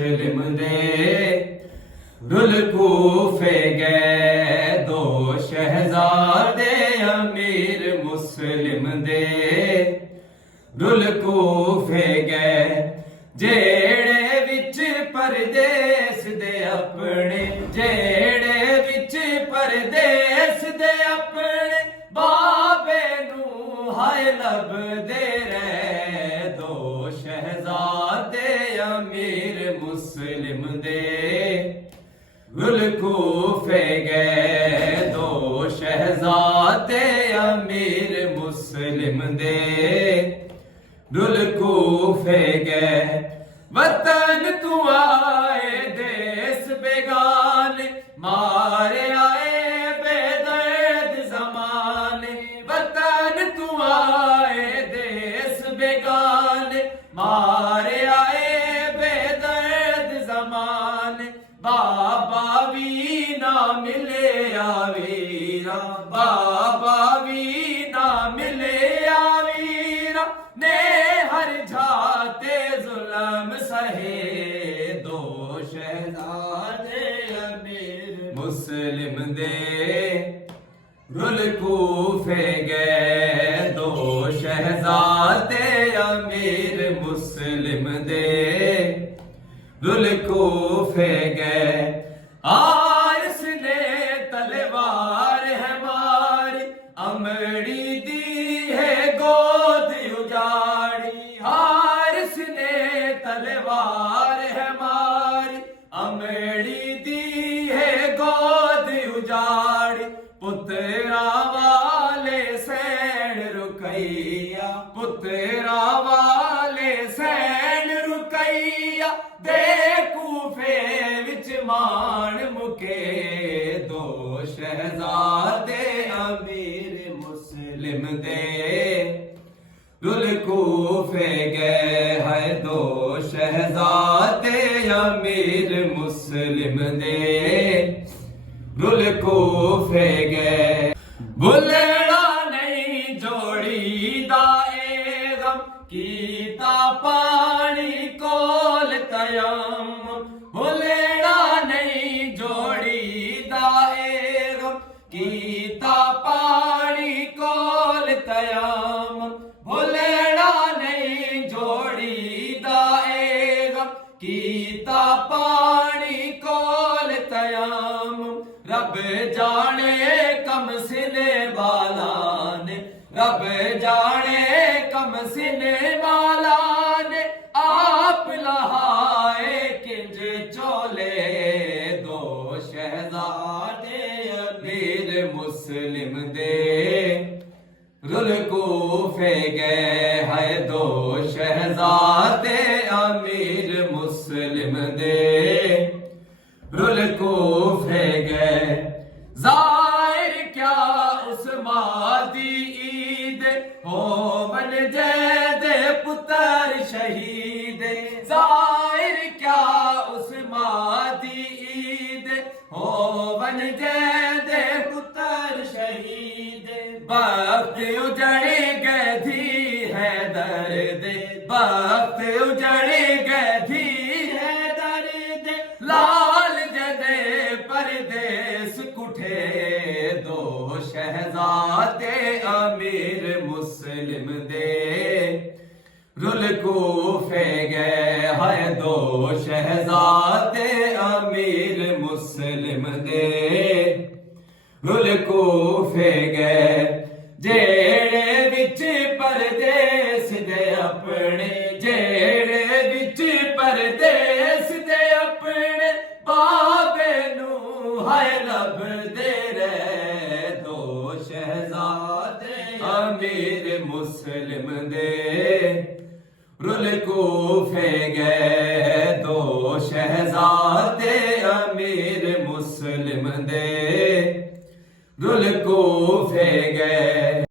मुस्लिम दे rule कूफे गए दो शहजादे अमीर मुस्लिम दे रुल कूफे गए जेड़े विच परदेस दे अपने जेड़े विच परदेस दे अपने बाबे नू हाय लभदे रहे दो शहजादे अमीर मुस्लिम दे रुल कूफे गए दो शहजादे अमीर मुस्लिम दे रुल कूफे गए वतन तू आए देश बेगाने मारे आए बेदर्द जमाने वतन तू आए देश बेगाने मारे आए बेदर्द जमाने बाबा भी ना मिले आवीरा बाबा भी ना मिले आवीरा ने हर जाते जुल्म सहे दो शहजादे अमीर मुस्लिम दे रुल कूफे गए दो शहजादे अमीर मुस्लिम दे रुल कूफे गए आरिस ने तलवार है मारी अमड़ी दी है गोद उजाड़ी हारिस ने तलवार है मारी अमड़ी दी है गोद उजाड़ी पुत्रा वाले सैन रुकैया पुत्रा वाले सैन रुकैया दे कूफे विच मान मुके दो शहजादे अमीर मुस्लिम दे रुल कूफे गए है दो शहजादे अमीर मुस्लिम दे रुल कूफे गए बुलड़ा नहीं जोड़ी दाए गम कीता पानी कोल तयम बुलड़ा नहीं जोड़ी दाए गम कीता पानी कोल तयम बुलड़ा नहीं जोड़ी दाए गम कीता पानी कोल तयम रब जाने कम सिने बालान रब जाने कम सिने बालान आप लहाए किंज चोले दो शहजादे अमीर मुस्लिम दे रुल कूफे गए है दो शहजादे अमीर मुस्लिम दे रुल कूफे गए जाहिर क्या उस मादी ईद हो मन जैद पुत्र शहीद जाहिर क्या उस मादी ईद हो मन जैद पुत्र शहीद वक्त उजड़ गए थी है दर्द वक्त उजड़ गए थी है दर्द लाल जदे परदेस कुठे दो शहजादे अमीर मुस्लिम दे रुल कूफे गए है दो शहजादे अमीर मुस्लिम दे रुल कूफे गए जेड़े विच परदेस दे अपने जेड़े विच परदेस दे अपने बाबे नू हाय लभदे रहे दो शहजादे अमीर मुस्लिम दे रुल कूफे गए दो शहजादे अमीर मुस्लिम दे रुल कूफे गए